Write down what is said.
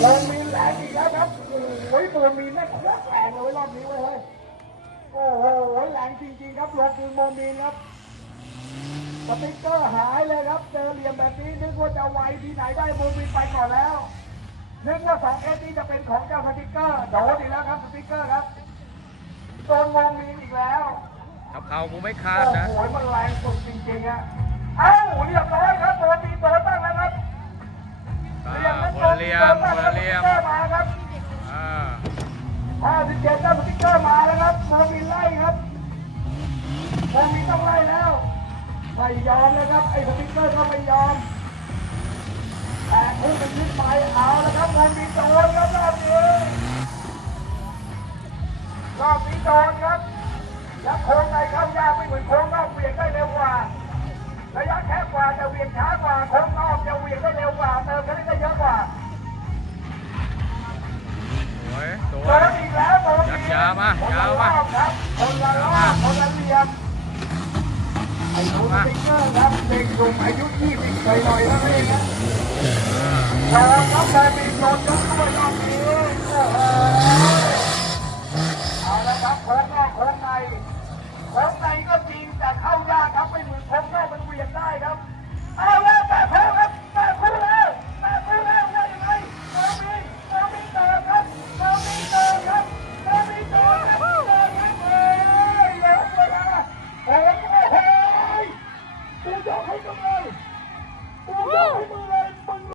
โดนมีแรงอีกแล้วครับโอ้ยตัวมีแม่งโคตรแรงเลยรอบนี้เว้ยเฮ้ยโอ้โหแรงจริงๆครับโลกูโมมีนครับสติ๊กเกอร์หายเลยครับเจอเหลี่ยมแบบนี้นึกว่าจะไวที่ไหนได้โมมีนไปก่อนแล้วนึกว่าสองเอสนี้จะเป็นของเจ้าสติ๊กเกอร์โดนอีกแล้วครับสติ๊กเกอร์ครับโดนโมมีนอีกแล้วกับเขากูไม่คาโอ้ดนะโหมันแรงสุดจริงๆอะ เรียมนั้นคโดนนละมีเหลี่ยมนบ้างคนแล้วละเหลี่ยมสติ๊กเกอร์มาครับอ่าห้าสิบเจ็ดเจ้สติ๊กเกอร์มาแล้วครับโมมีไล่ครับโมมีต้องไล่แล้วไม่ยอมเลยครับ ไอ้สติ๊กเกอร์ก็ไม่ยอมแต่คู่กันยึดไปเอาแล้วครับโมมีโดนครับรอบนี้รอบนี้โดนครับแล้วโค้งในเข้ายากไม่เหมือนโค้งนอกเบี่ยงได้เร็วกว่าระยะแคบกว่าจะเวี่ยงช้ากว่าโค้ง ยาวมากยาวมากคนละรอบคนละเหลี่ยมไอ้คนติ๊เจอร์ครับเด็กหนุ่มอายุ20หน่อยๆแล้วนี่นะแต่ครับแต่เป็นโดนยกเข้าไปรนบนี้เอาละครับคนงนกคนในคนในก็จริงแต่ ให้กำลังเตือนใจมือเลย